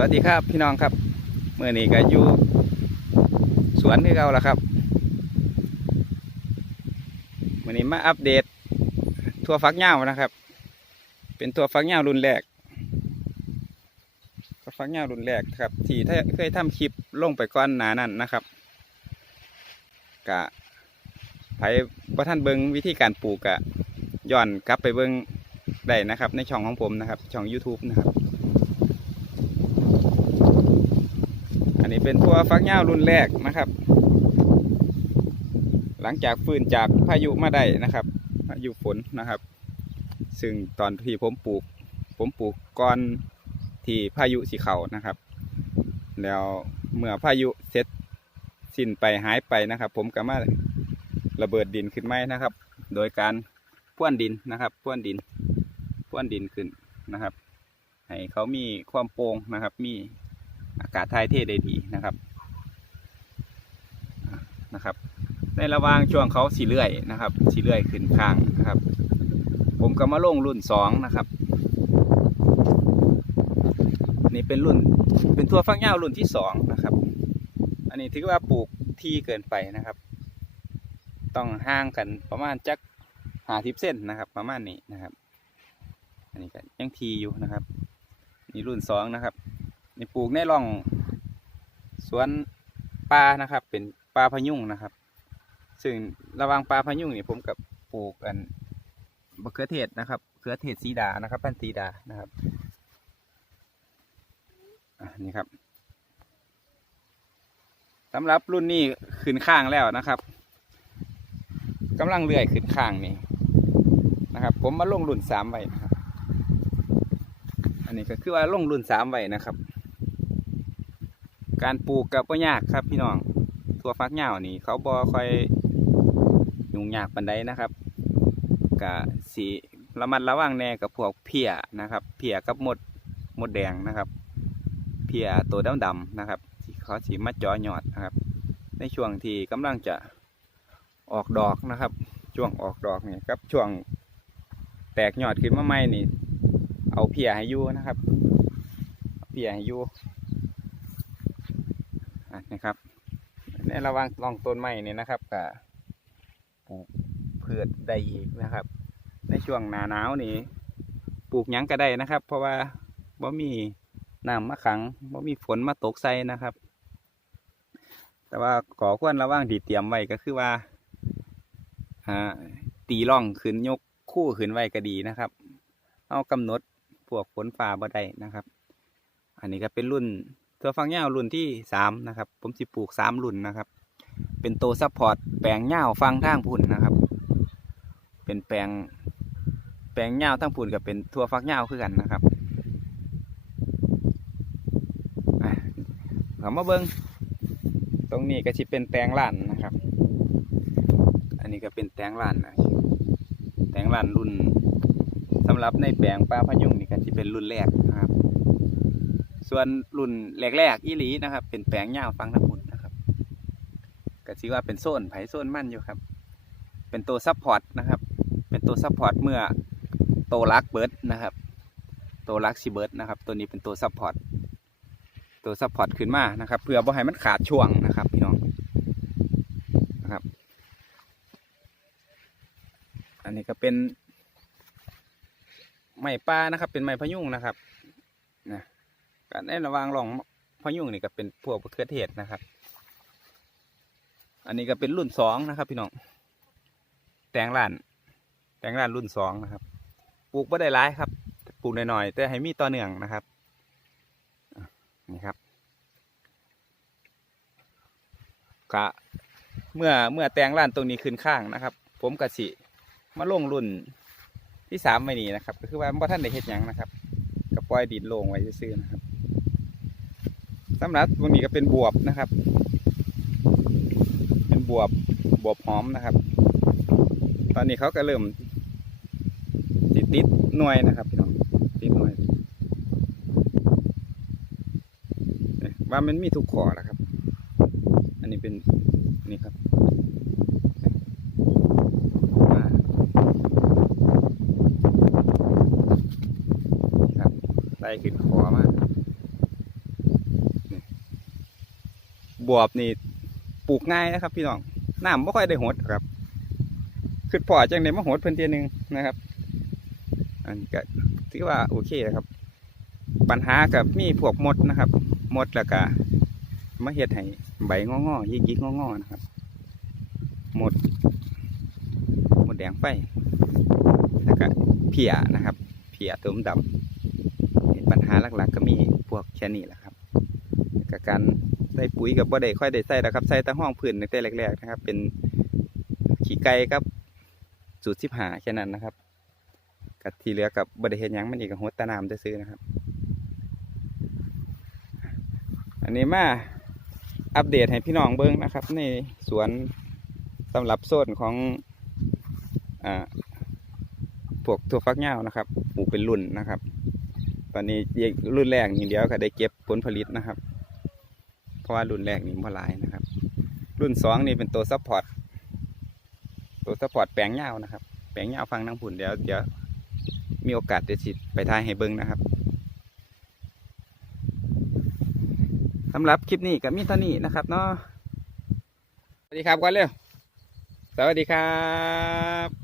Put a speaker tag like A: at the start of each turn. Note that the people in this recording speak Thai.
A: วัสดีครับพี่น้องครับเมื่อนี้ก็อยู่สวนที่เราละครับเมื่อนี้มาอัปเดตทั่วฟักเหย้านะครับ เป็นตัวฟักเหย้ารุ่นแรกฟักเหย้ารุ่นแรกครับที่ถ้าเคยทำคลิปลงไปก่อนหนานั้นนะครับกะไผบ่ท่านเบิงวิธีการปลูกกะย้อนกลับไปเบิงได้นะครับ ในช่องของผมนะครับ ช่อง YouTube นะครับ นนี้เป็นตัวฟักเหย้ารุ่นแรกนะครับ หลังจากฟื้นจากพายุมาได้นะครับ พายุฝนนะครับ ซึ่งตอนที่ผมปลูก ผมปลูกก่อนที่พายุสีเขานะครับ แล้วเมื่อพายุเสร็จสิ้นไปหายไปนะครับ ผมก็มาระเบิดดินขึ้นไหมนะครับ โดยการพ่วนดินนะครับพ่วนดินพ่วนดินขึ้นนะครับ ให้เขามีความโปร่งนะครับ มี อากาศถ่ายเทได้ดีนะครับนะครับ ในระหว่างช่วงเขาสีเลื่อยนะครับสีเลื่อยขึ้นข้างนะครับ ผมก็มาลงรุ่นสองนะครับนี่เป็นรุ่นเป็นตัวฟักเหย้ารุ่นที่สองนะครับ อันนี้ถือว่าปลูกที่เกินไปนะครับ ต้องห่างกันประมาณจักหาทิปเส้นนะครับ ประมาณนี้นะครับ อันนี้ก็ยังทีอยู่นะครับ นี่รุ่นสองนะครับ นี่ปลูกในร่อง สวนปลานะครับ เป็นปลาพะยุงนะครับ ซึ่งระว่างปลาพะยุงนี่ผมกับปลูกอันมะเขือเทศนะครับเขือเทศสีดานะครับพันธุ์สีดานะครับนี่ครับสำหรับรุ่นนี้ขึ้นข้างแล้วนะครับกำลังเลื่อยขึ้นข้างนี่นะครับ ผมมาลงรุ่นสามไว้นะครับ อันนี้ก็คือว่าลงรุ่นสามไว้นะครับ การปลูกกับว่ายากครับพี่น้องทั่วฟักเหย้านี่ เขาบอค่อยยุ่งยากปันใดนะครับกะสีระมัดระวังแน่กับพวกเพียนะครับ เพียกับหมดหมดแดงนะครับ เพียตัวดำๆนะครับ ที่เขาสีมาจ่อยอดนะครับ ในช่วงที่กำลังจะออกดอกนะครับ ช่วงออกดอกนี่ครับช่วงแตกหยอดขึ้นมาใหม่นี่ เอาเพียให้ยู่นะครับ เพียให้ยู่ นะครับในระว่างลองต้นไม้นี่นะครับก็ปลูกพืชได้อีกนะครับ ในช่วงหนาหนาวนี่ปลูกหยังก็ได้นะครับ เพราะว่าบ่มีน้ำมาขังบ่มีฝนมาตกใส่นะครับ แต่ว่าขอควรระวังที่เตรียมไว้ก็คือว่าอ่าตีร่องขึ้นยกคู่ขึ้นไว้ก็ดีนะครับ เอากำหนดพวกฝนฟ้าบ่ได้นะครับ อันนี้ก็เป็นรุ่น ตัวฟังเงาวรุ่นที่สามนะครับ ผมสิปลูกสามรุ่นนะครับ เป็นตัวซัพพอร์ตแปลงเงาวฟังทางพุ่นนะครับ เป็นแปลงแปลงเงาวทั้งพุ่นกับเป็นทั่วฟักเงาวคือกันนะครับอะเรามาเบิงตรงนี้ก็สิเป็นแตงล้านนะครับ อันนี้ก็เป็นแตงล้านนะแตงล้านรุ่นสำหรับในแปลงปลาพยุงนี่ก็จะเป็นรุ่นแรกนะครับ ส่วนรุ่นแรกๆอีหลีนะครับ เป็นแปลงยาวฟังน้ำพุนนะครับก็ถือว่าเป็นโซนไผ่โซนมั่นอยู่ครับ เป็นตัวซัพพอร์ตนะครับ เป็นตัวซัพพอร์ตเมื่อโตลักเบิร์ดนะครับโตลักซิเบิร์ดนะครับ ตัวนี้เป็นตัวซัพพอร์ตตัวซัพพอร์ตขึ้นมานะครับ เพื่อบ่ให้มันขาดช่วงนะครับ พี่น้องนะครับ อันนี้ก็เป็นไม้ป่านะครับ เป็นไม้พยุงนะครับนะ การในระหว่างรองพยุงนี่ก็เป็นพวกมะเขือเทศนะครับ อันนี้ก็เป็นรุ่นสองนะครับ พี่น้องแตงล้าน แตงล้านรุ่นสองนะครับ ปลูกไม่ได้ร้ายครับ ปลูกหน่อยๆแต่ให้มีต่อเนื่องนะครับนี่ครับกะเมื่อเมื่อแตงล้านตรงนี้ขึ้นข้างนะครับ ผมกะสิมาลงรุ่นที่สามไว้นี่นะครับ ก็คือว่าบ่ท่านได้เฮ็ดหยังนะครับก็ปล่อยดินโล่งไว้ซื่อๆนะครับ สำหรับตรงนี้ก็เป็นบวบนะครับ เป็นบวบบวบหอมนะครับ ตอนนี้เขาก็เริ่มติดติดหน่วยนะครับพี่น้องติดหน่วยว่ามันมีทุกขอแล้วครับ อันนี้เป็นนี่ครับมาครับไล่ขึ้นคอมาก บวบนี่ปลูกง่ายนะครับ พี่น้องน้ำไม่ค่อยได้หดครับคือพอจังได้มาหดเพิ่นเทียหนึงนะครับ อันก็ถือว่าโอเคนะครับ ปัญหากับมีพวกมดนะครับมดแล้วก็มาเฮ็ดให้ใบงอๆยิกๆงอๆนะครับหมดหมดแดงไฟแล้วก็เพียนะครับ เพียตัวดำเห็นปัญหาหลักๆ ก็มีพวกแค่นี้แหละครับกับการ ใส่ปุ๋ยกับบ่ได้ค่อยได้ใส่แล้วครับใส่แต่ห้องพื้นตั้งแต่แรกๆนะครับ เป็นขี้ไก่ครับสูตรสิบหาแค่นั้นนะครับกับที่เหลือกับบริเฮ็ดหยังมันอีกกับหัวตะนามจะซื้อนะครับ อันนี้มาอัปเดตให้พี่น้องเบิ้งนะครับ ในสวนสำหรับโซนของอ่าพวกถั่วฟักยาวนะครับปลูกเป็นรุ่นนะครับ ตอนนี้รุ่นแรกนี่เดียวก็ได้เก็บผลผลิตนะครับ ราะว่ารุ่นแรกนี่บ่หลายนะครับ รุ่นสองนี่เป็นตัวซัพพอร์ตตัวซัพพอร์ตแปลงยาวนะครับ แปลงยาวฟังนังผุนเดี๋ยวเดี๋ยวมีโอกาสจะสิไปทายให้เบิ้งนะครับสำหรับคลิปนี้ก็มีเท่านี้นะครับเนาะสวัสดีครับก่อนเร็วสวัสดีครับ